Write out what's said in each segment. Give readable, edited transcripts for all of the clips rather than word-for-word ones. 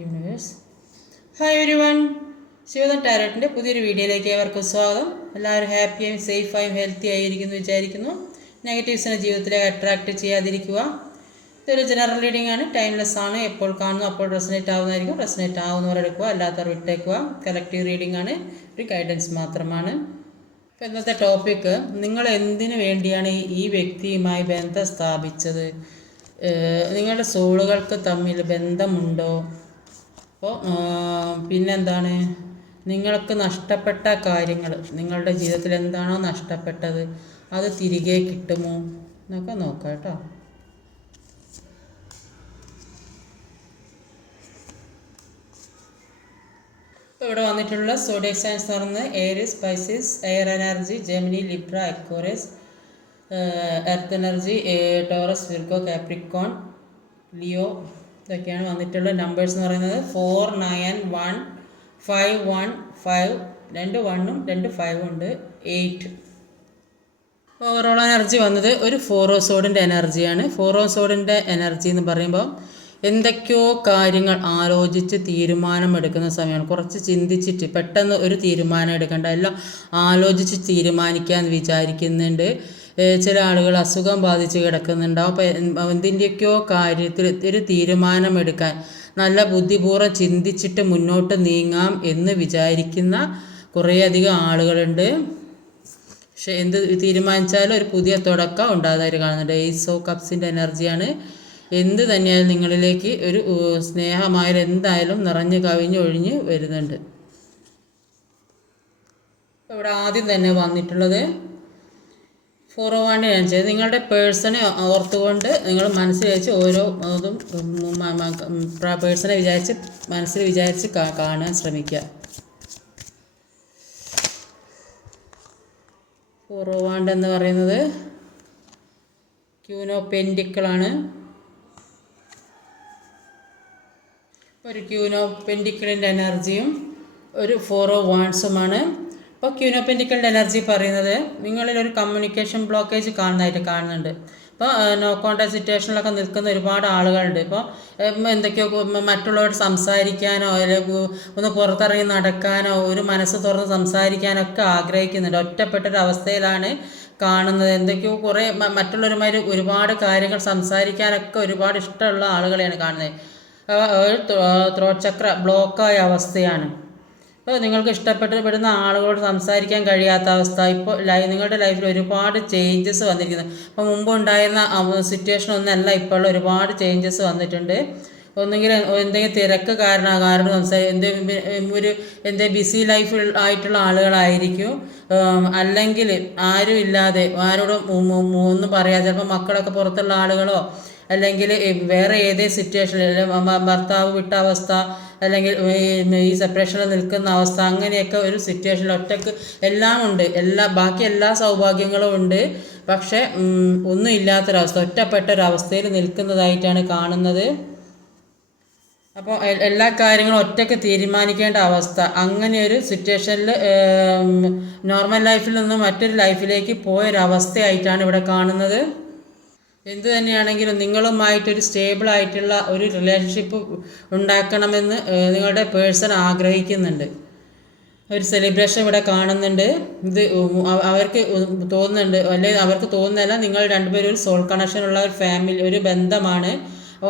Universe. Hi everyone, Shivadan ടാരോട്ടിൻ്റെ പുതിയൊരു വീഡിയോയിലേക്ക് ഏവർക്കും സ്വാഗതം. എല്ലാവരും ഹാപ്പിയായും സേഫായും ഹെൽത്തി ആയിരിക്കുന്നു വിചാരിക്കുന്നു. നെഗറ്റീവ്സിനെ ജീവിതത്തിലേക്ക് അട്രാക്റ്റ് ചെയ്യാതിരിക്കുക. ഇതൊരു ജനറൽ റീഡിംഗ് ആണ്, ടൈംലെസ് ആണ്. എപ്പോൾ കാണുന്നു അപ്പോൾ റെസനേറ്റ് ആവുന്നതായിരിക്കും. റെസനേറ്റ് ആവുന്നവരെടുക്കുക, അല്ലാത്തവർ വിട്ടേക്കുക. കളക്റ്റീവ് റീഡിംഗ് ആണ്, ഒരു ഗൈഡൻസ് മാത്രമാണ്. അപ്പോൾ ഇന്നത്തെ ടോപ്പിക്ക്, നിങ്ങൾ എന്തിനു വേണ്ടിയാണ് ഈ വ്യക്തിയുമായി ബന്ധം സ്ഥാപിച്ചത്? നിങ്ങളുടെ സോളുകൾക്ക് തമ്മിൽ ബന്ധമുണ്ടോ? അപ്പോൾ പിന്നെന്താണ്, നിങ്ങൾക്ക് നഷ്ടപ്പെട്ട കാര്യങ്ങൾ, നിങ്ങളുടെ ജീവിതത്തിൽ എന്താണോ നഷ്ടപ്പെട്ടത് അത് തിരികെ കിട്ടുമോ എന്നൊക്കെ നോക്കാം കേട്ടോ. ഇപ്പോൾ ഇവിടെ വന്നിട്ടുള്ള സോഡിയക് സയൻസ് എന്ന് പറയുന്നത് Aries, Pisces, air energy, Gemini, Libra, Aquarius, earth energy, Taurus, Virgo, Capricorn, Leo, ഇതൊക്കെയാണ് വന്നിട്ടുള്ള നമ്പേഴ്സ് എന്ന് പറയുന്നത്. 4, 9, 1, 5, 1, 5, 2 1ഉം 2 5ഉം ഉണ്ട്, 8. ഓവറോൾ എനർജി വന്നത് ഒരു 4 ഓഫ് സോഡിൻ്റെ എനർജിയാണ്. 4 ഓഫ് സോഡിൻ്റെ എനർജി എന്ന് പറയുമ്പോൾ എന്തൊക്കെയോ കാര്യങ്ങൾ ആലോചിച്ച് തീരുമാനമെടുക്കുന്ന സമയമാണ്. കുറച്ച് ചിന്തിച്ചിട്ട് പെട്ടെന്ന് ഒരു തീരുമാനം എടുക്കേണ്ട, എല്ലാം ആലോചിച്ച് തീരുമാനിക്കാൻ വിചാരിക്കുന്നുണ്ട്. ചില ആളുകൾ അസുഖം ബാധിച്ച് കിടക്കുന്നുണ്ടാവും. അപ്പോൾ എന്തിൻ്റെയൊക്കെയോ കാര്യത്തിൽ ഒരു തീരുമാനമെടുക്കാൻ നല്ല ബുദ്ധിപൂർവ്വം ചിന്തിച്ചിട്ട് മുന്നോട്ട് നീങ്ങാം എന്ന് വിചാരിക്കുന്ന കുറേയധികം ആളുകളുണ്ട്. പക്ഷെ എന്ത് തീരുമാനിച്ചാലും ഒരു പുതിയ തുടക്കം ഉണ്ടാകാതായിട്ട് കാണുന്നുണ്ട്. ഏസ് ഓഫ് കപ്സിൻ്റെ എനർജിയാണ്. എന്ത് തന്നെയായാലും നിങ്ങളിലേക്ക് ഒരു സ്നേഹമായാലും എന്തായാലും നിറഞ്ഞു കവിഞ്ഞൊഴിഞ്ഞ് വരുന്നുണ്ട്. ഇവിടെ ആദ്യം തന്നെ വന്നിട്ടുള്ളത് 4 ഓഫ് വണ്ണിന് അനുസരിച്ച് നിങ്ങളുടെ പേഴ്സണെ ഓർത്തുകൊണ്ട് നിങ്ങൾ മനസ്സിൽ വെച്ച് ഓരോ ഇതും പേഴ്സണെ മനസ്സിൽ വിചാരിച്ച് കാണാൻ ശ്രമിക്കുക. 4 ഓഫ് വണ്ട് എന്ന് പറയുന്നത് ക്യൂൻ ഓഫ് പെൻറ്റിക്കിളാണ്. ഒരു ക്യൂൻ ഓഫ് പെൻറ്റിക്കിളിൻ്റെ എനർജിയും ഒരു 4 ഓഫ് വാണ്ട്സുമാണ്. ഇപ്പോൾ ക്യൂൻ ഓഫ് പെൻറ്റിക്കിളിൻ്റെ എനർജി പറയുന്നത് നിങ്ങളിൽ ഒരു കമ്മ്യൂണിക്കേഷൻ ബ്ലോക്കേജ് കാണുന്നുണ്ട്. ഇപ്പോൾ നോ കോൺടാക്ട് സിറ്റുവേഷനിലൊക്കെ നിൽക്കുന്ന ഒരുപാട് ആളുകളുണ്ട്. ഇപ്പോൾ എന്തൊക്കെയോ മറ്റുള്ളവരോട് സംസാരിക്കാനോ അല്ലെങ്കിൽ ഒന്ന് പുറത്തിറങ്ങി നടക്കാനോ ഒരു മനസ്സ് തുറന്ന് സംസാരിക്കാനൊക്കെ ആഗ്രഹിക്കുന്നുണ്ട്. ഒറ്റപ്പെട്ടൊരവസ്ഥയിലാണ് കാണുന്നത്. എന്തൊക്കെയോ കുറേ മറ്റുള്ളവരുമായി ഒരുപാട് കാര്യങ്ങൾ സംസാരിക്കാനൊക്കെ ഒരുപാട് ഇഷ്ടമുള്ള ആളുകളെയാണ് കാണുന്നത്. ത്രോട്ട് ചക്ര ബ്ലോക്കായ അവസ്ഥയാണ്. ഇപ്പോൾ നിങ്ങൾക്ക് ഇഷ്ടപ്പെടുന്ന ആളുകളോട് സംസാരിക്കാൻ കഴിയാത്ത അവസ്ഥ. ഇപ്പോൾ നിങ്ങളുടെ ലൈഫിൽ ഒരുപാട് ചേഞ്ചസ് വന്നിരിക്കുന്നു. അപ്പോൾ മുമ്പ് ഉണ്ടായിരുന്ന സിറ്റുവേഷൻ ഒന്നല്ല, ഇപ്പോൾ ഒരുപാട് ചേഞ്ചസ് വന്നിട്ടുണ്ട്. ഒന്നുകിൽ എന്തെങ്കിലും തിരക്ക് കാരണം എന്തെങ്കിലും ബിസി ലൈഫിൽ ആയിട്ടുള്ള ആളുകളായിരിക്കും, അല്ലെങ്കിൽ ആരും ഇല്ലാതെ ആരോടും ഒന്നും പറയാതെ ചിലപ്പോൾ മക്കളൊക്കെ പുറത്തുള്ള ആളുകളോ അല്ലെങ്കിൽ വേറെ ഏതേ സിറ്റുവേഷനിൽ ഭർത്താവ് വിട്ട അവസ്ഥ അല്ലെങ്കിൽ ഈ സെപ്പറേഷനിൽ നിൽക്കുന്ന അവസ്ഥ, അങ്ങനെയൊക്കെ ഒരു സിറ്റുവേഷനിൽ ഒറ്റക്ക് എല്ലാം ഉണ്ട്, ബാക്കി എല്ലാ സൗഭാഗ്യങ്ങളും ഉണ്ട്. പക്ഷേ ഒന്നും ഇല്ലാത്തൊരവസ്ഥ, ഒറ്റപ്പെട്ടൊരവസ്ഥയിൽ നിൽക്കുന്നതായിട്ടാണ് കാണുന്നത്. അപ്പോൾ എല്ലാ കാര്യങ്ങളും ഒറ്റയ്ക്ക് തീരുമാനിക്കേണ്ട അവസ്ഥ, അങ്ങനെ ഒരു സിറ്റുവേഷനിൽ നോർമൽ ലൈഫിൽ നിന്നും മറ്റൊരു ലൈഫിലേക്ക് പോയൊരവസ്ഥയായിട്ടാണ് ഇവിടെ കാണുന്നത്. എന്തു തന്നെയാണെങ്കിലും നിങ്ങളുമായിട്ടൊരു സ്റ്റേബിളായിട്ടുള്ള ഒരു റിലേഷൻഷിപ്പ് ഉണ്ടാക്കണമെന്ന് നിങ്ങളുടെ പേഴ്സൺ ആഗ്രഹിക്കുന്നുണ്ട്. ഒരു സെലിബ്രേഷൻ ഇവിടെ കാണുന്നുണ്ട്. ഇത് അവർക്ക് തോന്നുന്നുണ്ട്, അല്ലെങ്കിൽ അവർക്ക് തോന്നുന്നതല്ല, നിങ്ങൾ രണ്ടുപേരും ഒരു സോൾ കണക്ഷനുള്ള ഒരു ഫാമിലി, ഒരു ബന്ധമാണ്,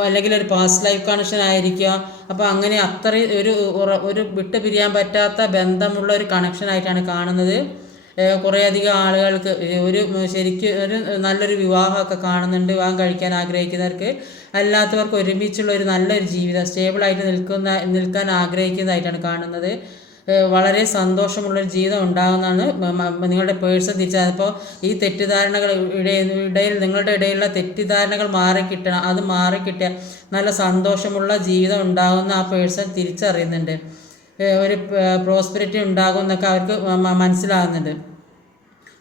അല്ലെങ്കിൽ ഒരു പാസ്റ്റ് ലൈഫ് കണക്ഷൻ ആയിരിക്കുക. അപ്പോൾ അങ്ങനെ അത്രയും ഒരു വിട്ടു പിരിയാൻ പറ്റാത്ത ബന്ധമുള്ള ഒരു കണക്ഷനായിട്ടാണ് കാണുന്നത്. കുറേയധികം ആളുകൾക്ക് ശരിക്കും ഒരു നല്ലൊരു വിവാഹമൊക്കെ കാണുന്നുണ്ട്, വിവാഹം കഴിക്കാൻ ആഗ്രഹിക്കുന്നവർക്ക്. അല്ലാത്തവർക്ക് ഒരുമിച്ചുള്ള ഒരു നല്ലൊരു ജീവിതം, സ്റ്റേബിളായിട്ട് നിൽക്കാൻ ആഗ്രഹിക്കുന്നതായിട്ടാണ് കാണുന്നത്. വളരെ സന്തോഷമുള്ളൊരു ജീവിതം ഉണ്ടാകുന്നതാണ് നിങ്ങളുടെ പേഴ്സൺ തിരിച്ചത്. അപ്പോൾ ഈ തെറ്റിദ്ധാരണകൾ ഇടയിൽ നിങ്ങളുടെ ഇടയിലുള്ള തെറ്റിദ്ധാരണകൾ മാറിക്കിട്ടണം. അത് മാറിക്കിട്ടിയ നല്ല സന്തോഷമുള്ള ജീവിതം ഉണ്ടാകുന്ന ആ പേഴ്സൺ തിരിച്ചറിയുന്നുണ്ട്. ഒരു പ്രോസ്പെരിറ്റി ഉണ്ടാകും എന്നൊക്കെ അവർക്ക് മനസ്സിലാകുന്നുണ്ട്.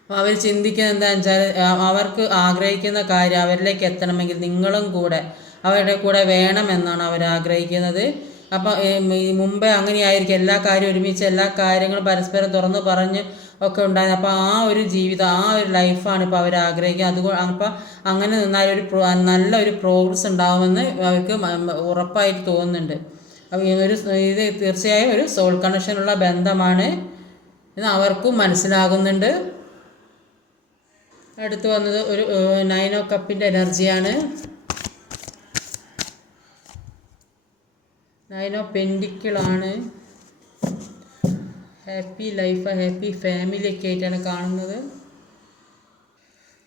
അപ്പോൾ അവർ ചിന്തിക്കുന്നത് എന്താണെന്ന് വെച്ചാൽ, അവർക്ക് ആഗ്രഹിക്കുന്ന കാര്യം അവരിലേക്ക് എത്തണമെങ്കിൽ നിങ്ങളും കൂടെ അവരുടെ കൂടെ വേണമെന്നാണ് അവർ ആഗ്രഹിക്കുന്നത്. അപ്പോൾ മുമ്പേ അങ്ങനെയായിരിക്കും, എല്ലാ കാര്യവും ഒരുമിച്ച് എല്ലാ കാര്യങ്ങളും പരസ്പരം തുറന്ന് പറഞ്ഞ് ഒക്കെ ഉണ്ടായത്. അപ്പോൾ ആ ഒരു ജീവിതം, ആ ഒരു ലൈഫാണ് ഇപ്പോൾ അവർ ആഗ്രഹിക്കുക. അതുകൊണ്ട് അപ്പോൾ അങ്ങനെ നിന്നാൽ നല്ലൊരു പ്രോഗ്രസ് ഉണ്ടാകുമെന്ന് അവർക്ക് ഉറപ്പായിട്ട് തോന്നുന്നുണ്ട്. അപ്പോൾ ഇത് തീർച്ചയായും ഒരു സോൾ കണക്ഷനുള്ള ബന്ധമാണ് എന്ന് അവർക്കും മനസ്സിലാകുന്നുണ്ട്. അടുത്ത് വന്നത് ഒരു 9 ഓഫ് കപ്പിൻ്റെ എനർജിയാണ്. 9 ഓഫ് പെൻഡിക്കിളാണ്. ഹാപ്പി ലൈഫ്, ഹാപ്പി ഫാമിലി ഒക്കെ ആയിട്ടാണ് കാണുന്നത്.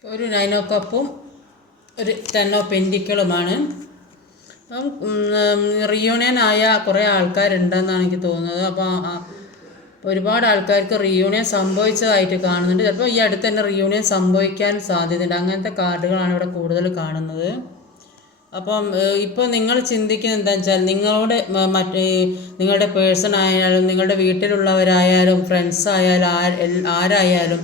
ഒരു 9 ഓഫ് കപ്പും ഒരു 10 ഓഫ് പെൻഡിക്കിളുമാണ്. അപ്പം റിയൂണിയൻ ആയ കുറേ ആൾക്കാരുണ്ടെന്നാണ് എനിക്ക് തോന്നുന്നത്. അപ്പോൾ ഒരുപാട് ആൾക്കാർക്ക് റിയൂണിയൻ സംഭവിച്ചതായിട്ട് കാണുന്നുണ്ട്. ചിലപ്പോൾ ഈ അടുത്ത് തന്നെ റിയൂണിയൻ സംഭവിക്കാൻ സാധ്യതയുണ്ട്. അങ്ങനത്തെ കാർഡുകളാണ് ഇവിടെ കൂടുതൽ കാണുന്നത്. അപ്പം ഇപ്പോൾ നിങ്ങൾ ചിന്തിക്കുന്നത് എന്താണെന്ന് വെച്ചാൽ നിങ്ങളുടെ പേഴ്സൺ ആയാലും നിങ്ങളുടെ വീട്ടിലുള്ളവരായാലും ഫ്രണ്ട്സ് ആയാലും ആരായാലും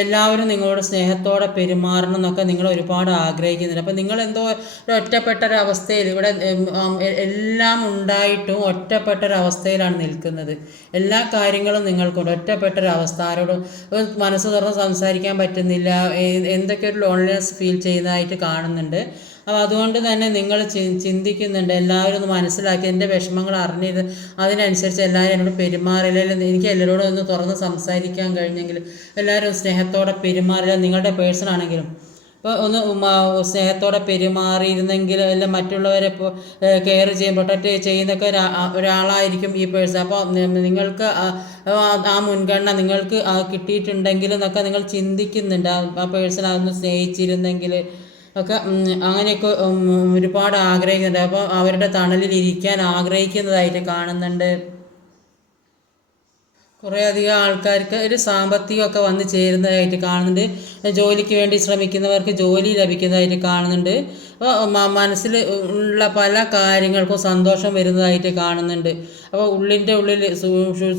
എല്ലാവരും നിങ്ങളോട് സ്നേഹത്തോടെ പെരുമാറണം എന്നൊക്കെ നിങ്ങൾ ഒരുപാട് ആഗ്രഹിക്കുന്നുണ്ട്. അപ്പം നിങ്ങളെന്തോ ഒരു ഒറ്റപ്പെട്ടൊരവസ്ഥയിൽ ഇവിടെ എല്ലാം ഉണ്ടായിട്ടും ഒറ്റപ്പെട്ടൊരവസ്ഥയിലാണ് നിൽക്കുന്നത്. എല്ലാ കാര്യങ്ങളും നിങ്ങൾക്കുണ്ട്. ഒറ്റപ്പെട്ടൊരവസ്ഥ, ആരോടും മനസ്സ് തുറന്ന് സംസാരിക്കാൻ പറ്റുന്നില്ല, എന്തൊക്കെ ഒരു ലോൺലിനെസ് ഫീൽ ചെയ്യുന്നതായിട്ട് കാണുന്നുണ്ട്. അപ്പോൾ അതുകൊണ്ട് തന്നെ നിങ്ങൾ ചിന്തിക്കുന്നുണ്ട്, എല്ലാവരും ഒന്ന് മനസ്സിലാക്കി എൻ്റെ വിഷമങ്ങൾ അറിഞ്ഞത് അതിനനുസരിച്ച് എല്ലാവരും എന്നോട് പെരുമാറില്ല, എനിക്ക് എല്ലാവരോടും ഒന്ന് തുറന്ന് സംസാരിക്കാൻ കഴിഞ്ഞെങ്കിൽ, എല്ലാവരും സ്നേഹത്തോടെ പെരുമാറില്ല, നിങ്ങളുടെ പേഴ്സൺ ആണെങ്കിലും ഇപ്പോൾ ഒന്ന് സ്നേഹത്തോടെ പെരുമാറിയിരുന്നെങ്കിൽ എല്ലാം മറ്റുള്ളവരെ ഇപ്പോൾ കെയർ ചെയ്യും പ്രൊട്ടക്റ്റ് ചെയ്യുന്നൊക്കെ ഒരാളായിരിക്കും ഈ പേഴ്സൺ. അപ്പോൾ നിങ്ങൾക്ക് ആ മുൻഗണന നിങ്ങൾക്ക് കിട്ടിയിട്ടുണ്ടെങ്കിൽ എന്നൊക്കെ നിങ്ങൾ ചിന്തിക്കുന്നുണ്ട്. ആ പേഴ്സൺ അതൊന്ന് സ്നേഹിച്ചിരുന്നെങ്കിൽ ഒക്കെ അങ്ങനെയൊക്കെ ഒരുപാട് ആഗ്രഹിക്കുന്നുണ്ട്. അപ്പോൾ അവരുടെ തണലിൽ ഇരിക്കാൻ ആഗ്രഹിക്കുന്നതായിട്ട് കാണുന്നുണ്ട്. കുറേ അധികം ആൾക്കാർക്ക് ഒരു സാമ്പത്തികമൊക്കെ വന്ന് ചേരുന്നതായിട്ട് കാണുന്നുണ്ട്. ജോലിക്ക് വേണ്ടി ശ്രമിക്കുന്നവർക്ക് ജോലി ലഭിക്കുന്നതായിട്ട് കാണുന്നുണ്ട്. അപ്പോൾ മനസ്സിൽ ഉള്ള പല കാര്യങ്ങൾക്കും സന്തോഷം വരുന്നതായിട്ട് കാണുന്നുണ്ട്. അപ്പോൾ ഉള്ളിൻ്റെ ഉള്ളിൽ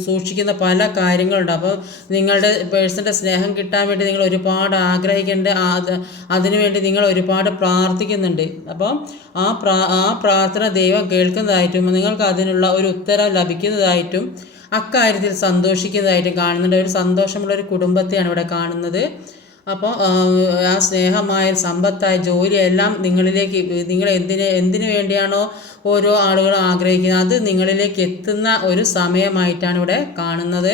സൂക്ഷിക്കുന്ന പല കാര്യങ്ങളുണ്ട്. അപ്പോൾ നിങ്ങളുടെ പേഴ്സൻ്റെ സ്നേഹം കിട്ടാൻ വേണ്ടി നിങ്ങൾ ഒരുപാട് ആഗ്രഹിക്കേണ്ട, അതിനുവേണ്ടി നിങ്ങൾ ഒരുപാട് പ്രാർത്ഥിക്കുന്നുണ്ട്. അപ്പോൾ ആ പ്രാർത്ഥന ദൈവം കേൾക്കുന്നതായിട്ടും നിങ്ങൾക്ക് അതിനുള്ള ഒരു ഉത്തരം ലഭിക്കുന്നതായിട്ടും അക്കാര്യത്തിൽ സന്തോഷിക്കുന്നതായിട്ട് കാണുന്നുണ്ട്. ഒരു സന്തോഷമുള്ളൊരു കുടുംബത്തെയാണ് ഇവിടെ കാണുന്നത്. അപ്പോൾ ആ സ്നേഹമായ സമ്പത്തായ ജോലിയെല്ലാം നിങ്ങളിലേക്ക്, നിങ്ങൾ എന്തിനു വേണ്ടിയാണോ ഓരോ ആളുകളും ആഗ്രഹിക്കുന്നത് അത് നിങ്ങളിലേക്ക് എത്തുന്ന ഒരു സമയമായിട്ടാണ് ഇവിടെ കാണുന്നത്.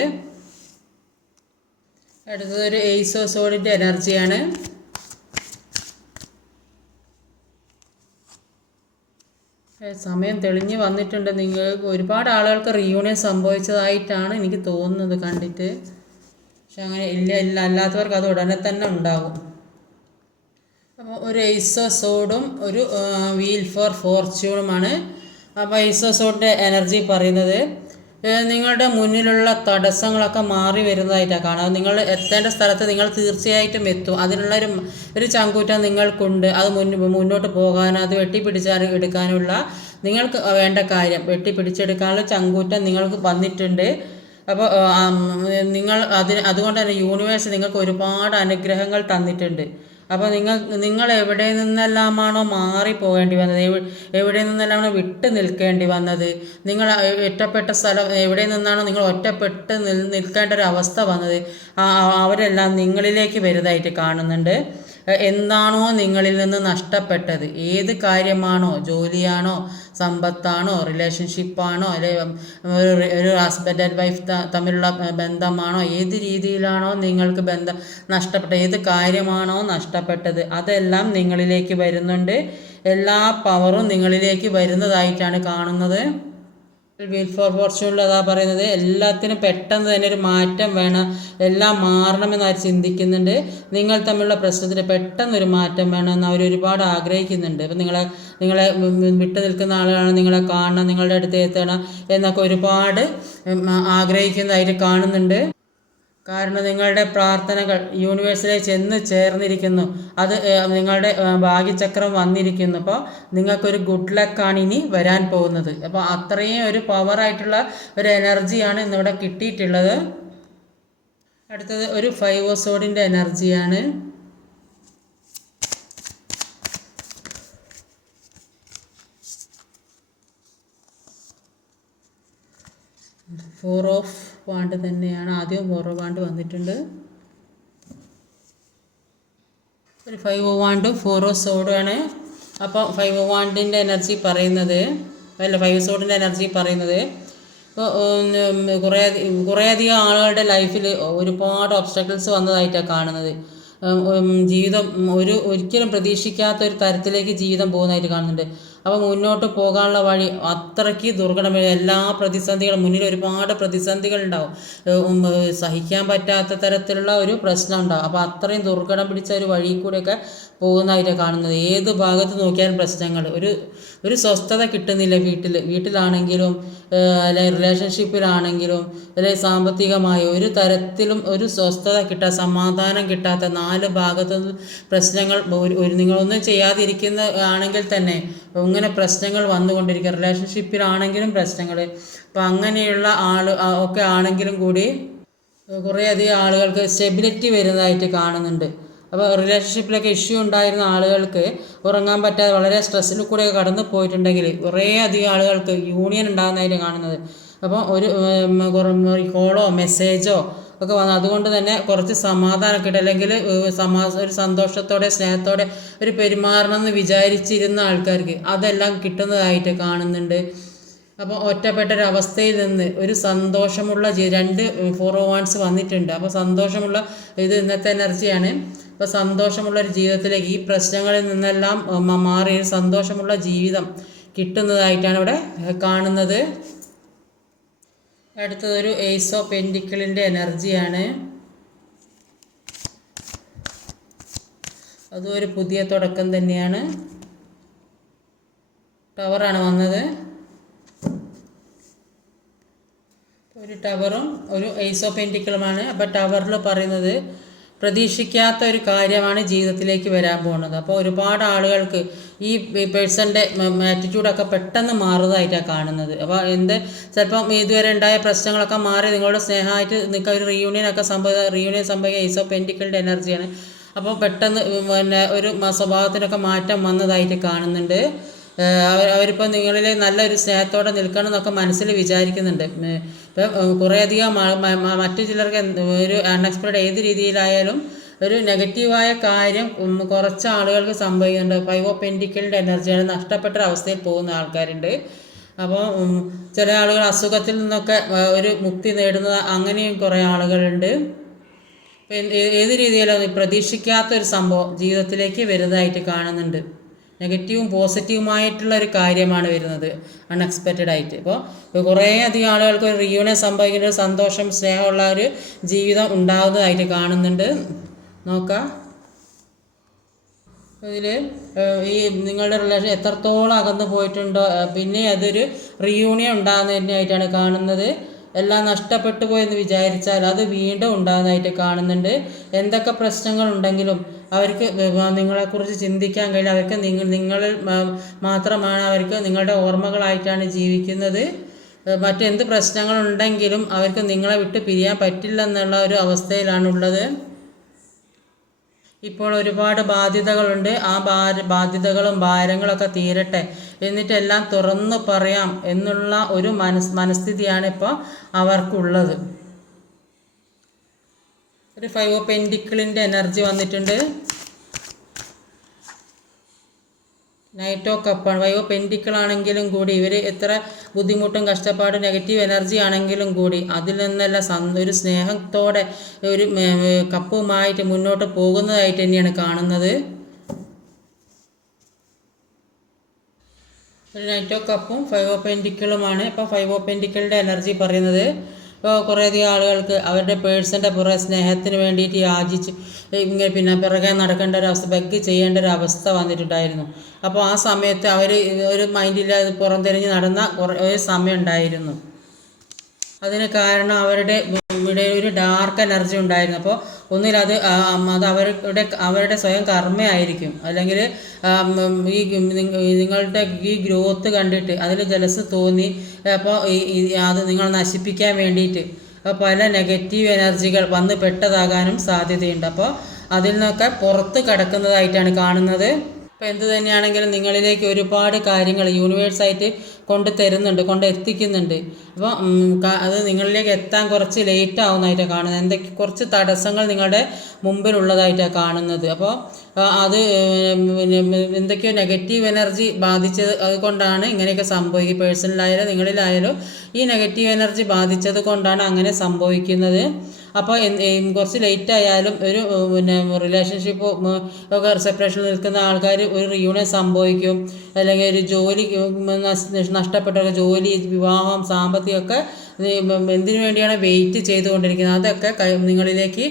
അടുത്തതൊരു ഏസ് ഓഫ് സോഡിൻ്റെ എനർജിയാണ്. സമയം തെളിഞ്ഞ് വന്നിട്ടുണ്ട്. നിങ്ങൾക്ക് ഒരുപാട് ആളുകൾക്ക് റിയൂണിയൻ സംഭവിച്ചതായിട്ടാണ് എനിക്ക് തോന്നുന്നത് കണ്ടിട്ട്. പക്ഷെ അങ്ങനെ ഇല്ല അല്ലാത്തവർക്ക് അത് ഉടനെ തന്നെ ഉണ്ടാകും. അപ്പോൾ ഒരു ഏസ് ഓഫ് സോഡും ഒരു വീൽ ഫോർ ഫോർച്യൂണുമാണ്. അപ്പോൾ ഏസ് ഓഫ് സോഡിൻ്റെ എനർജി പറയുന്നത് നിങ്ങളുടെ മുന്നിലുള്ള തടസ്സങ്ങളൊക്കെ മാറി വരുന്നതായിട്ടാണ് കാണാം. നിങ്ങൾ എത്തേണ്ട സ്ഥലത്ത് നിങ്ങൾ തീർച്ചയായിട്ടും എത്തും. അതിനുള്ളൊരു ചങ്കൂറ്റം നിങ്ങൾക്കുണ്ട്. അത് മുന്നോട്ട് പോകാനും അത് എടുക്കാനുള്ള നിങ്ങൾക്ക് വേണ്ട കാര്യം വെട്ടിപ്പിടിച്ചെടുക്കാനുള്ള ചങ്കൂറ്റം നിങ്ങൾക്ക് വന്നിട്ടുണ്ട്. അപ്പോൾ അതുകൊണ്ട് തന്നെ യൂണിവേഴ്സ് നിങ്ങൾക്ക് ഒരുപാട് അനുഗ്രഹങ്ങൾ തന്നിട്ടുണ്ട്. അപ്പോൾ നിങ്ങൾ എവിടെ നിന്നെല്ലാമാണോ മാറിപ്പോകേണ്ടി വന്നത്, എവിടെ നിന്നെല്ലാമാണോ വിട്ട് നിൽക്കേണ്ടി വന്നത്, നിങ്ങൾ ഒറ്റപ്പെട്ട സ്ഥലം എവിടെ നിന്നാണോ നിങ്ങൾ ഒറ്റപ്പെട്ട് നിൽക്കേണ്ട ഒരു അവസ്ഥ വന്നത്, അവരെല്ലാം നിങ്ങളിലേക്ക് വരുന്നതായിട്ട് കാണുന്നുണ്ട്. എന്താണോ നിങ്ങളിൽ നിന്ന് നഷ്ടപ്പെട്ടത്, ഏത് കാര്യമാണോ, ജോലിയാണോ, സമ്പത്താണോ, റിലേഷൻഷിപ്പാണോ, അല്ലെങ്കിൽ ഒരു ഹസ്ബൻഡ് ആൻഡ് വൈഫ് തമ്മിലുള്ള ബന്ധമാണോ, ഏത് രീതിയിലാണോ നിങ്ങൾക്ക് ബന്ധം നഷ്ടപ്പെട്ടത്, ഏത് കാര്യമാണോ നഷ്ടപ്പെട്ടത്, അതെല്ലാം നിങ്ങളിലേക്ക് വരുന്നുണ്ട്. എല്ലാ പവറും നിങ്ങളിലേക്ക് വരുന്നതായിട്ടാണ് കാണുന്നത്. വീൽ ഫോർ ഫോർച്യൂണിൽ അതാ പറയുന്നത്, എല്ലാത്തിനും പെട്ടെന്ന് തന്നെ ഒരു മാറ്റം വേണം, എല്ലാം മാറണമെന്ന് അവർ ചിന്തിക്കുന്നുണ്ട്. നിങ്ങൾ തമ്മിലുള്ള പ്രശ്നത്തിന് പെട്ടെന്നൊരു മാറ്റം വേണമെന്ന് അവർ ഒരുപാട് ആഗ്രഹിക്കുന്നുണ്ട്. അപ്പം നിങ്ങളെ വിട്ടു നിൽക്കുന്ന ആളുകളാണ്, നിങ്ങളെ കാണണം, നിങ്ങളുടെ അടുത്ത് എത്തണം എന്നൊക്കെ ഒരുപാട് ആഗ്രഹിക്കുന്നതായിട്ട് കാണുന്നുണ്ട്. കാരണം നിങ്ങളുടെ പ്രാർത്ഥനകൾ യൂണിവേഴ്സിലേക്ക് ചെന്ന് ചേർന്നിരിക്കുന്നു. അത് നിങ്ങളുടെ ഭാഗ്യചക്രം വന്നിരിക്കുന്നു. അപ്പോൾ നിങ്ങൾക്കൊരു ഗുഡ് ലക്കാണ് ഇനി വരാൻ പോകുന്നത്. അപ്പോൾ അത്രയും ഒരു പവറായിട്ടുള്ള ഒരു എനർജിയാണ് ഇന്നിവിടെ കിട്ടിയിട്ടുള്ളത്. അടുത്തത് ഒരു 5 ഓഫ് സോഡിൻ്റെ എനർജിയാണ്. ഫോർ ഓഫ് വാണ്ട് തന്നെയാണ്. ആദ്യം 4 ഓഫ് വാണ്ട് വന്നിട്ടുണ്ട്. ഒരു 5 ഓഫ് വാണ്ടും 4 ഓഫ് സോഡുമാണ്. അപ്പോൾ 5 ഓഫ് വാണ്ടിൻ്റെ എനർജി പറയുന്നത് അല്ല 5 സോഡിൻ്റെ എനർജി പറയുന്നത്. ഇപ്പോൾ കുറേയധികം ആളുകളുടെ ലൈഫിൽ ഒരുപാട് ഒബ്സ്റ്റക്കിൾസ് വന്നതായിട്ടാണ് കാണുന്നത്. ജീവിതം ഒരിക്കലും പ്രതീക്ഷിക്കാത്ത ഒരു തരത്തിലേക്ക് ജീവിതം പോകുന്നതായിട്ട് കാണുന്നുണ്ട്. അപ്പോൾ മുന്നോട്ട് പോകാനുള്ള വഴി അത്രയ്ക്ക് ദുർഘടം. എല്ലാ പ്രതിസന്ധികളും മുന്നിൽ ഒരുപാട് പ്രതിസന്ധികൾ ഉണ്ടാവും. സഹിക്കാൻ പറ്റാത്ത തരത്തിലുള്ള ഒരു പ്രശ്നം ഉണ്ടാവും. അപ്പോൾ അത്രയും ദുർഘടം പിടിച്ച ഒരു വഴി കൂടെയൊക്കെ പോകുന്നതായിട്ടാണ് കാണുന്നത്. ഏത് ഭാഗത്ത് നോക്കിയാലും പ്രശ്നങ്ങൾ. ഒരു സ്വസ്ഥത കിട്ടുന്നില്ല വീട്ടിലാണെങ്കിലും അല്ലെങ്കിൽ റിലേഷൻഷിപ്പിലാണെങ്കിലും അല്ലെങ്കിൽ സാമ്പത്തികമായ ഒരു തരത്തിലും ഒരു സ്വസ്ഥത സമാധാനം കിട്ടാത്ത 4 ഭാഗത്തു പ്രശ്നങ്ങൾ. നിങ്ങളൊന്നും ചെയ്യാതിരിക്കുന്ന ആണെങ്കിൽ തന്നെ ഇങ്ങനെ പ്രശ്നങ്ങൾ വന്നുകൊണ്ടിരിക്കുക. റിലേഷൻഷിപ്പിലാണെങ്കിലും പ്രശ്നങ്ങൾ. അപ്പം അങ്ങനെയുള്ള ഒക്കെ ആണെങ്കിലും കൂടി കുറേയധികം ആളുകൾക്ക് സ്റ്റെബിലിറ്റി വരുന്നതായിട്ട് കാണുന്നുണ്ട്. അപ്പോൾ റിലേഷൻഷിപ്പിലൊക്കെ ഇഷ്യൂ ഉണ്ടായിരുന്ന ആളുകൾക്ക് ഉറങ്ങാൻ പറ്റാതെ വളരെ സ്ട്രെസ്സിൽ കൂടെ കടന്നു പോയിട്ടുണ്ടെങ്കിൽ കുറേയധികം ആളുകൾക്ക് യൂണിയൻ ഉണ്ടാകുന്നതായിട്ട് കാണുന്നത്. അപ്പോൾ ഒരു കോളോ മെസ്സേജോ ഒക്കെ വന്നു. അതുകൊണ്ട് തന്നെ കുറച്ച് സമാധാനം കിട്ടും. അല്ലെങ്കിൽ ഒരു സന്തോഷത്തോടെ സ്നേഹത്തോടെ ഒരു പെരുമാറണം എന്ന് വിചാരിച്ചിരുന്ന ആൾക്കാർക്ക് അതെല്ലാം കിട്ടുന്നതായിട്ട് കാണുന്നുണ്ട്. അപ്പോൾ ഒറ്റപ്പെട്ടൊരവസ്ഥയിൽ നിന്ന് ഒരു സന്തോഷമുള്ള 2 401s വന്നിട്ടുണ്ട്. അപ്പോൾ സന്തോഷമുള്ള ഇത് ഇന്നത്തെ എനർജിയാണ്. അപ്പോൾ സന്തോഷമുള്ളൊരു ജീവിതത്തിലേക്ക് ഈ പ്രശ്നങ്ങളിൽ നിന്നെല്ലാം മാറി ഒരു സന്തോഷമുള്ള ജീവിതം കിട്ടുന്നതായിട്ടാണ് ഇവിടെ കാണുന്നത്. അടുത്തതൊരു ഏസ് ഓഫ് പെൻറ്റിക്കിളിൻ്റെ എനർജിയാണ്. അതും ഒരു പുതിയ തുടക്കം തന്നെയാണ്. ടവറാണ് വന്നത്. ഒരു ടവറും ഒരു ഏസ് ഓഫ് പെൻറ്റിക്കിളുമാണ്. അപ്പോൾ ടവറിൽ പറയുന്നത് പ്രതീക്ഷിക്കാത്ത ഒരു കാര്യമാണ് ജീവിതത്തിലേക്ക് വരാൻ പോകുന്നത്. അപ്പോൾ ഒരുപാട് ആളുകൾക്ക് ഈ പേഴ്സൻ്റെ ആറ്റിറ്റ്യൂഡൊക്കെ പെട്ടെന്ന് മാറുന്നതായിട്ടാണ് കാണുന്നത്. അപ്പോൾ ചിലപ്പം ഇതുവരെ ഉണ്ടായ പ്രശ്നങ്ങളൊക്കെ മാറി നിങ്ങളുടെ സ്നേഹമായിട്ട് നിൽക്കുക ഒരു റീയൂണിയൻ സംഭവിക്കുക ഏസ് ഓഫ് പെൻറ്റിക്കിളിൻ്റെ എനർജിയാണ്. അപ്പോൾ പെട്ടെന്ന് ഒരു സ്വഭാവത്തിനൊക്കെ മാറ്റം വന്നതായിട്ട് കാണുന്നുണ്ട്. അവരിപ്പോൾ നിങ്ങളിൽ നല്ലൊരു സ്നേഹത്തോടെ നിൽക്കണം എന്നൊക്കെ മനസ്സിൽ വിചാരിക്കുന്നുണ്ട്. ഇപ്പം കുറേയധികം മറ്റു ചിലർക്ക് ഒരു അൺഎക്സ്പെക്റ്റഡ് ഏത് രീതിയിലായാലും ഒരു നെഗറ്റീവായ കാര്യം കുറച്ച് ആളുകൾക്ക് സംഭവിക്കുന്നുണ്ട്. 5 ഓഫ് പെൻറ്റിക്കിളിൻ്റെ എനർജിയാണ്. നഷ്ടപ്പെട്ടൊരവസ്ഥയിൽ പോകുന്ന ആൾക്കാരുണ്ട്. അപ്പോൾ ചില ആളുകൾ അസുഖത്തിൽ നിന്നൊക്കെ ഒരു മുക്തി നേടുന്നത് അങ്ങനെയും കുറേ ആളുകളുണ്ട്. ഏത് രീതിയിലും പ്രതീക്ഷിക്കാത്തൊരു സംഭവം ജീവിതത്തിലേക്ക് വരുന്നതായിട്ട് കാണുന്നുണ്ട്. നെഗറ്റീവും പോസിറ്റീവുമായിട്ടുള്ള ഒരു കാര്യമാണ് വരുന്നത് അൺഎക്സ്പെക്റ്റഡ് ആയിട്ട്. ഇപ്പോൾ കുറേ അധികം ആളുകൾക്ക് ഒരു റീയൂണിയൻ സംഭവിക്കുന്ന ഒരു സന്തോഷം സ്നേഹമുള്ള ഒരു ജീവിതം ഉണ്ടാകുന്നതായിട്ട് കാണുന്നുണ്ട്. നോക്കാം ഇതിൽ ഈ നിങ്ങളുടെ റിലേഷൻ എത്രത്തോളം അകന്നു പോയിട്ടുണ്ടോ പിന്നെ അതൊരു റീയൂണിയൻ ഉണ്ടാകുന്നതിനായിട്ടാണ് കാണുന്നത്. എല്ലാം നഷ്ടപ്പെട്ടു പോയെന്ന് വിചാരിച്ചാൽ അത് വീണ്ടും ഉണ്ടാകുന്നതായിട്ട് കാണുന്നുണ്ട്. എന്തൊക്കെ പ്രശ്നങ്ങളുണ്ടെങ്കിലും അവർക്ക് നിങ്ങളെക്കുറിച്ച് ചിന്തിക്കാൻ കഴിയില്ല. അവർക്ക് നിങ്ങളിൽ മാത്രമാണ് അവർക്ക് നിങ്ങളുടെ ഓർമ്മകളായിട്ടാണ് ജീവിക്കുന്നത്. മറ്റെന്ത് പ്രശ്നങ്ങളുണ്ടെങ്കിലും അവർക്ക് നിങ്ങളെ വിട്ട് പിരിയാൻ പറ്റില്ലെന്നുള്ള ഒരു അവസ്ഥയിലാണുള്ളത്. ഇപ്പോൾ ഒരുപാട് ബാധ്യതകളുണ്ട്. ആ ബാധ്യതകളും ഭാരങ്ങളൊക്കെ തീരട്ടെ, എന്നിട്ടെല്ലാം തുറന്നു പറയാം എന്നുള്ള ഒരു മനസ്ഥിതിയാണ് ഇപ്പോൾ അവർക്കുള്ളത്. ഒരു 5 ഓഫ് പെൻറ്റിക്കിളിൻ്റെ എനർജി വന്നിട്ടുണ്ട്. നൈറ്റ് ഓഫ് കപ്പാണ്. 5 ഓഫ് പെൻറ്റിക്കിളാണെങ്കിലും കൂടി ഇവർ എത്ര ബുദ്ധിമുട്ടും കഷ്ടപ്പാടും നെഗറ്റീവ് എനർജി ആണെങ്കിലും കൂടി അതിൽ നിന്നെല്ലാം ഒരു സ്നേഹത്തോടെ ഒരു കപ്പുമായിട്ട് മുന്നോട്ട് പോകുന്നതായിട്ട് തന്നെയാണ് കാണുന്നത്. ഒരു നൈറ്റ് ഓഫ് കപ്പും 5 ഓഫ് പെൻറ്റിക്കിളുമാണ്. ഇപ്പോൾ 5 ഓഫ് പെൻറ്റിക്കിളിൻ്റെ എനർജി പറയുന്നത് ഇപ്പോൾ കുറേയധികം ആളുകൾക്ക് അവരുടെ പേഴ്സൻ്റെ പുറകെ സ്നേഹത്തിന് വേണ്ടിയിട്ട് യാചിച്ച് പിന്നെ പിറകെ നടക്കേണ്ട ഒരവസ്ഥ, ബെഗ് ചെയ്യേണ്ട ഒരു അവസ്ഥ വന്നിട്ടുണ്ടായിരുന്നു. അപ്പോൾ ആ സമയത്ത് അവർ ഒരു മൈൻഡില്ലാതെ പുറംതിരിഞ്ഞ് നടന്ന ഒരു സമയം ഉണ്ടായിരുന്നു. അതിന് കാരണം അവരുടെ ഇവിടെ ഒരു ഡാർക്ക് എനർജി ഉണ്ടായിരുന്നു. അപ്പോൾ ഒന്നിൽ അത് അവരുടെ സ്വയം കർമ്മയായിരിക്കും, അല്ലെങ്കിൽ നിങ്ങളുടെ ഈ ഗ്രോത്ത് കണ്ടിട്ട് അതിൽ ജലസ് തോന്നി അപ്പോൾ അത് നിങ്ങൾ നശിപ്പിക്കാൻ വേണ്ടിയിട്ട് പല നെഗറ്റീവ് എനർജികൾ വന്ന് പെട്ടതാകാനും സാധ്യതയുണ്ട്. അപ്പോൾ അതിൽ നിന്നൊക്കെ പുറത്ത് കിടക്കുന്നതായിട്ടാണ് കാണുന്നത്. അപ്പോൾ എന്ത് തന്നെയാണെങ്കിലും നിങ്ങളിലേക്ക് ഒരുപാട് കാര്യങ്ങൾ യൂണിവേഴ്സായിട്ട് കൊണ്ട് തരുന്നുണ്ട്, കൊണ്ട് എത്തിക്കുന്നുണ്ട്. അപ്പോൾ അത് നിങ്ങളിലേക്ക് എത്താൻ കുറച്ച് ലേറ്റ് ആവുന്നതായിട്ടാണ് കാണുന്നത്. എന്തൊക്കെ കുറച്ച് തടസ്സങ്ങൾ നിങ്ങളുടെ മുമ്പിലുള്ളതായിട്ടാണ് കാണുന്നത്. അപ്പോൾ അത് പിന്നെ എന്തൊക്കെയോ നെഗറ്റീവ് എനർജി ബാധിച്ചത് അതുകൊണ്ടാണ് ഇങ്ങനെയൊക്കെ സംഭവിക്കുക. പേഴ്സണലായാലും നിങ്ങളിലായാലും ഈ നെഗറ്റീവ് എനർജി ബാധിച്ചത് കൊണ്ടാണ് അങ്ങനെ സംഭവിക്കുന്നത്. അപ്പോൾ കുറച്ച് ലേറ്റ് ആയാലും ഒരു പിന്നെ റിലേഷൻഷിപ്പ് ഒക്കെ സെപ്പറേഷനിൽ നിൽക്കുന്ന ആൾക്കാർ ഒരു റിയൂണിയൻ സംഭവിക്കും, അല്ലെങ്കിൽ ഒരു ജോലി നഷ്ടപ്പെട്ട ജോലി, വിവാഹം, സാമ്പത്തികമൊക്കെ എന്തിനു വേണ്ടിയാണ് വെയിറ്റ് ചെയ്തുകൊണ്ടിരിക്കുന്നത് അതൊക്കെ നിങ്ങളിലേക്ക്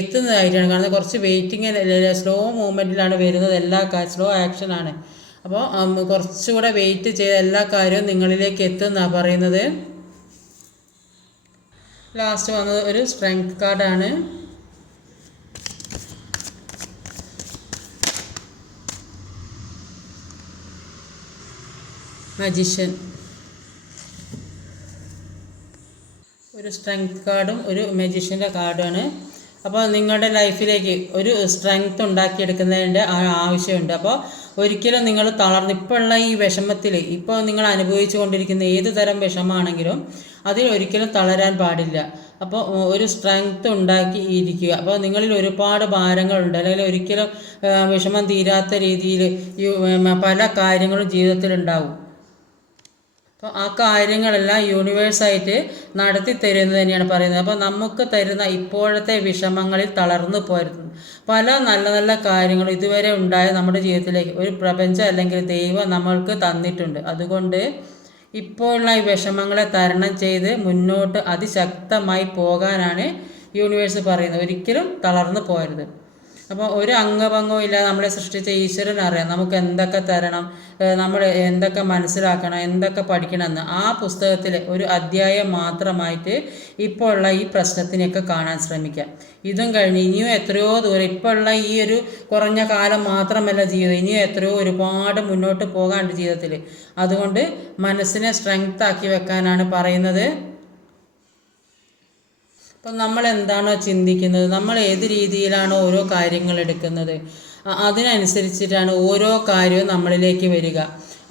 എത്തുന്നതായിട്ടാണ് കാണുന്നത്. കുറച്ച് വെയിറ്റിംഗ് സ്ലോ മൂവ്മെൻറ്റിലാണ് വരുന്നത്, സ്ലോ ആക്ഷനാണ്. അപ്പോൾ കുറച്ചുകൂടെ വെയിറ്റ് ചെയ്ത എല്ലാ കാര്യവും നിങ്ങളിലേക്ക് എത്തുമെന്നാണ് പറയുന്നത്. ലാസ്റ്റ് വന്നത് ഒരു സ്ട്രെങ്ത് കാർഡാണ്. മജിഷ്യൻ, ഒരു സ്ട്രെങ്ത് കാർഡും ഒരു മജിഷ്യൻ്റെ കാർഡാണ്. അപ്പോൾ നിങ്ങളുടെ ലൈഫിലേക്ക് ഒരു സ്ട്രെങ്ത് ഉണ്ടാക്കിയെടുക്കുന്നതിൻ്റെ ആവശ്യമുണ്ട്. അപ്പോൾ ഒരിക്കലും നിങ്ങൾ ഇപ്പോഴുള്ള ഈ വിഷമത്തിൽ, ഇപ്പോൾ നിങ്ങൾ അനുഭവിച്ചു കൊണ്ടിരിക്കുന്ന ഏത് തരം വിഷമമാണെങ്കിലും അതിൽ ഒരിക്കലും തളരാൻ പാടില്ല. അപ്പോൾ ഒരു സ്ട്രെങ്ത് ഉണ്ടാക്കി ഇരിക്കുക. അപ്പോൾ നിങ്ങളിൽ ഒരുപാട് ഭാരങ്ങളുണ്ട്, അല്ലെങ്കിൽ ഒരിക്കലും വിഷമം തീരാത്ത രീതിയിൽ പല കാര്യങ്ങളും ജീവിതത്തിലുണ്ടാവും. അപ്പോൾ ആ കാര്യങ്ങളെല്ലാം യൂണിവേഴ്സായിട്ട് നടത്തി തരുന്നത് തന്നെയാണ് പറയുന്നത്. അപ്പോൾ നമുക്ക് തരുന്ന ഇപ്പോഴത്തെ വിഷമങ്ങളിൽ തളർന്നു പോരുന്നു പല നല്ല നല്ല കാര്യങ്ങൾ ഇതുവരെ ഉണ്ടായ നമ്മുടെ ജീവിതത്തിലേക്ക് ഒരു പ്രപഞ്ചം അല്ലെങ്കിൽ ദൈവം നമ്മൾക്ക് തന്നിട്ടുണ്ട്. അതുകൊണ്ട് ഇപ്പോഴുള്ള ഈ വിഷമങ്ങളെ തരണം ചെയ്ത് മുന്നോട്ട് അതിശക്തമായി പോകാനാണ് യൂണിവേഴ്സ് പറയുന്നത്. ഒരിക്കലും തളർന്നു പോകരുത്. അപ്പോൾ ഒരു അംഗഭംഗവും ഇല്ലാതെ നമ്മളെ സൃഷ്ടിച്ച ഈശ്വരൻ അറിയാം നമുക്ക് എന്തൊക്കെ തരണം, നമ്മൾ എന്തൊക്കെ മനസ്സിലാക്കണം, എന്തൊക്കെ പഠിക്കണമെന്ന്. ആ പുസ്തകത്തിലെ ഒരു അധ്യായം മാത്രമായിട്ട് ഇപ്പോൾ ഉള്ള ഈ പ്രശ്നത്തിനെയൊക്കെ കാണാൻ ശ്രമിക്കാം. ഇതും കഴിഞ്ഞ് ഇനിയും എത്രയോ ദൂരം, ഇപ്പോൾ ഉള്ള ഈ ഒരു കുറഞ്ഞ കാലം മാത്രമല്ല ജീവിതം, ഇനിയും എത്രയോ ഒരുപാട് മുന്നോട്ട് പോകാനുണ്ട് ജീവിതത്തിൽ. അതുകൊണ്ട് മനസ്സിനെ സ്ട്രെങ്ത് ആക്കി വെക്കാനാണ് പറയുന്നത്. അപ്പം നമ്മൾ എന്താണോ ചിന്തിക്കുന്നത്, നമ്മൾ ഏത് രീതിയിലാണോ ഓരോ കാര്യങ്ങൾ എടുക്കുന്നത്, അതിനനുസരിച്ചിട്ടാണ് ഓരോ കാര്യവും നമ്മളിലേക്ക് വരിക.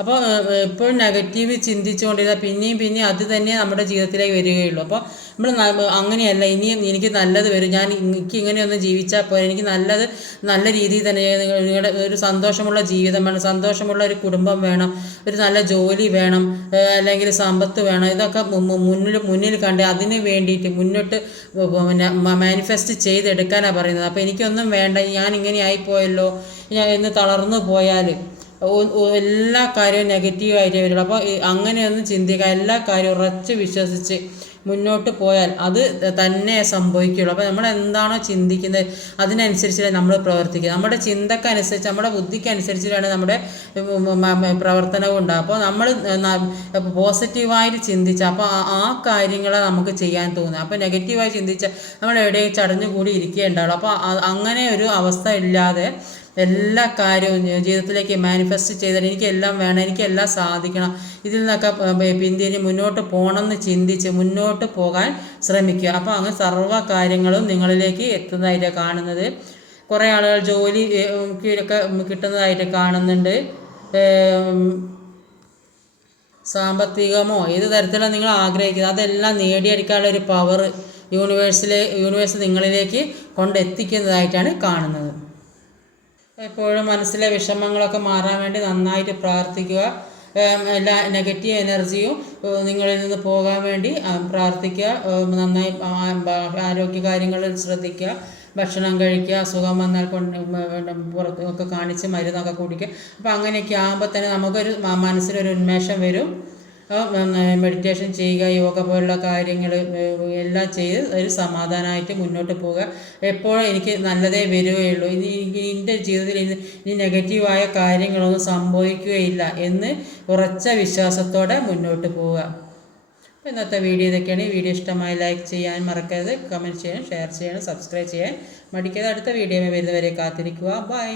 അപ്പോൾ എപ്പോഴും നെഗറ്റീവ് ചിന്തിച്ചുകൊണ്ടിരുന്നാൽ പിന്നെയും അത് തന്നെ നമ്മുടെ ജീവിതത്തിലേക്ക് വരികയുള്ളൂ. അപ്പോൾ നമ്മൾ അങ്ങനെയല്ല, ഇനിയും എനിക്ക് നല്ലത് വരും, എനിക്ക് ഇങ്ങനെയൊന്ന് ജീവിച്ചാൽ പോരെ, എനിക്ക് നല്ല രീതിയിൽ തന്നെ നിങ്ങളുടെ ഒരു സന്തോഷമുള്ള ജീവിതം വേണം, സന്തോഷമുള്ള ഒരു കുടുംബം വേണം, ഒരു നല്ല ജോലി വേണം, അല്ലെങ്കിൽ സമ്പത്ത് വേണം. ഇതൊക്കെ മുന്നിൽ കണ്ട് അതിന് വേണ്ടിയിട്ട് മുന്നോട്ട് പിന്നെ മാനിഫെസ്റ്റ് ചെയ്തെടുക്കാനാണ് പറയുന്നത്. അപ്പോൾ എനിക്കൊന്നും വേണ്ട, ഞാൻ ഇങ്ങനെ ആയിപ്പോയല്ലോ എന്ന് തളർന്നു പോയാൽ എല്ലാ കാര്യവും നെഗറ്റീവായിട്ടേ വരുള്ളൂ. അപ്പോൾ അങ്ങനെയൊന്നും ചിന്തിക്കുക, എല്ലാ കാര്യവും ഉറച്ച് വിശ്വസിച്ച് മുന്നോട്ട് പോയാൽ അത് തന്നെ സംഭവിക്കുകയുള്ളൂ. അപ്പോൾ നമ്മൾ എന്താണോ ചിന്തിക്കുന്നത് അതിനനുസരിച്ചിട്ടാണ് നമ്മൾ പ്രവർത്തിക്കുക. നമ്മുടെ ചിന്തക്കനുസരിച്ച്, നമ്മുടെ ബുദ്ധിക്കനുസരിച്ചിട്ടാണ് നമ്മുടെ പ്രവർത്തനവും ഉണ്ടാകുക. അപ്പോൾ നമ്മൾ പോസിറ്റീവായിട്ട് ചിന്തിച്ചാൽ അപ്പോൾ ആ കാര്യങ്ങളെ നമുക്ക് ചെയ്യാൻ തോന്നുക. അപ്പോൾ നെഗറ്റീവായി ചിന്തിച്ചാൽ നമ്മൾ എവിടെയും ചടഞ്ഞുകൂടി ഇരിക്കുകയുണ്ടാവുള്ളൂ. അപ്പോൾ അങ്ങനെ ഒരു അവസ്ഥ ഇല്ലാതെ എല്ലാ കാര്യവും ജീവിതത്തിലേക്ക് മാനിഫെസ്റ്റ് ചെയ്തിട്ട് എനിക്കെല്ലാം വേണം, എനിക്കെല്ലാം സാധിക്കണം, ഇതിൽ നിന്നൊക്കെ പിന്തിരിഞ്ഞ് മുന്നോട്ട് പോകണമെന്ന് ചിന്തിച്ച് മുന്നോട്ട് പോകാൻ ശ്രമിക്കുക. അപ്പോൾ അങ്ങനെ സർവ്വ കാര്യങ്ങളും നിങ്ങളിലേക്ക് എത്തുന്നതായിട്ട് കാണുന്നത്. കുറേ ആളുകൾ ജോലിയൊക്കെ കിട്ടുന്നതായിട്ട് കാണുന്നുണ്ട്. സാമ്പത്തികമോ ഏത് തരത്തിലാണ് നിങ്ങൾ ആഗ്രഹിക്കുന്നത് അതെല്ലാം നേടിയെടുക്കാനുള്ള ഒരു പവർ യൂണിവേഴ്സ് നിങ്ങളിലേക്ക് കൊണ്ടെത്തിക്കുന്നതായിട്ടാണ് കാണുന്നത്. എപ്പോഴും മനസ്സിലെ വിഷമങ്ങളൊക്കെ മാറാൻ വേണ്ടി നന്നായിട്ട് പ്രാർത്ഥിക്കുക. എല്ലാ നെഗറ്റീവ് എനർജിയും നിങ്ങളിൽ നിന്ന് പോകാൻ വേണ്ടി പ്രാർത്ഥിക്കുക. നന്നായി ആരോഗ്യ കാര്യങ്ങളിൽ ശ്രദ്ധിക്കുക. ഭക്ഷണം കഴിക്കുക, അസുഖം വന്നാൽ പുറത്തൊക്കെ കാണിച്ച് മരുന്നൊക്കെ കുടിക്കുക. അപ്പോൾ അങ്ങനെയൊക്കെ ആകുമ്പോൾ തന്നെ നമുക്കൊരു മനസ്സിലൊരു ഉന്മേഷം വരും. മെഡിറ്റേഷൻ ചെയ്യുക, യോഗ പോലുള്ള കാര്യങ്ങൾ എല്ലാം ചെയ്ത് ഒരു സമാധാനമായിട്ട് മുന്നോട്ട് പോവുക. എപ്പോഴും എനിക്ക് നല്ലതേ വരികയുള്ളൂ, എൻ്റെ ജീവിതത്തിൽ ഇനി നെഗറ്റീവായ കാര്യങ്ങളൊന്നും സംഭവിക്കുകയില്ല എന്ന് ഉറച്ച വിശ്വാസത്തോടെ മുന്നോട്ട് പോവുക. അപ്പോൾ ഇന്നത്തെ വീഡിയോ ഇതൊക്കെയാണ്. ഈ വീഡിയോ ഇഷ്ടമായി ലൈക്ക് ചെയ്യാൻ മറക്കരുത്, കമൻറ്റ് ചെയ്യാൻ, ഷെയർ ചെയ്യാൻ, സബ്സ്ക്രൈബ് ചെയ്യാൻ മടിക്കാതെ. അടുത്ത വീഡിയോ വരുന്നവരെ കാത്തിരിക്കുക. ബൈ.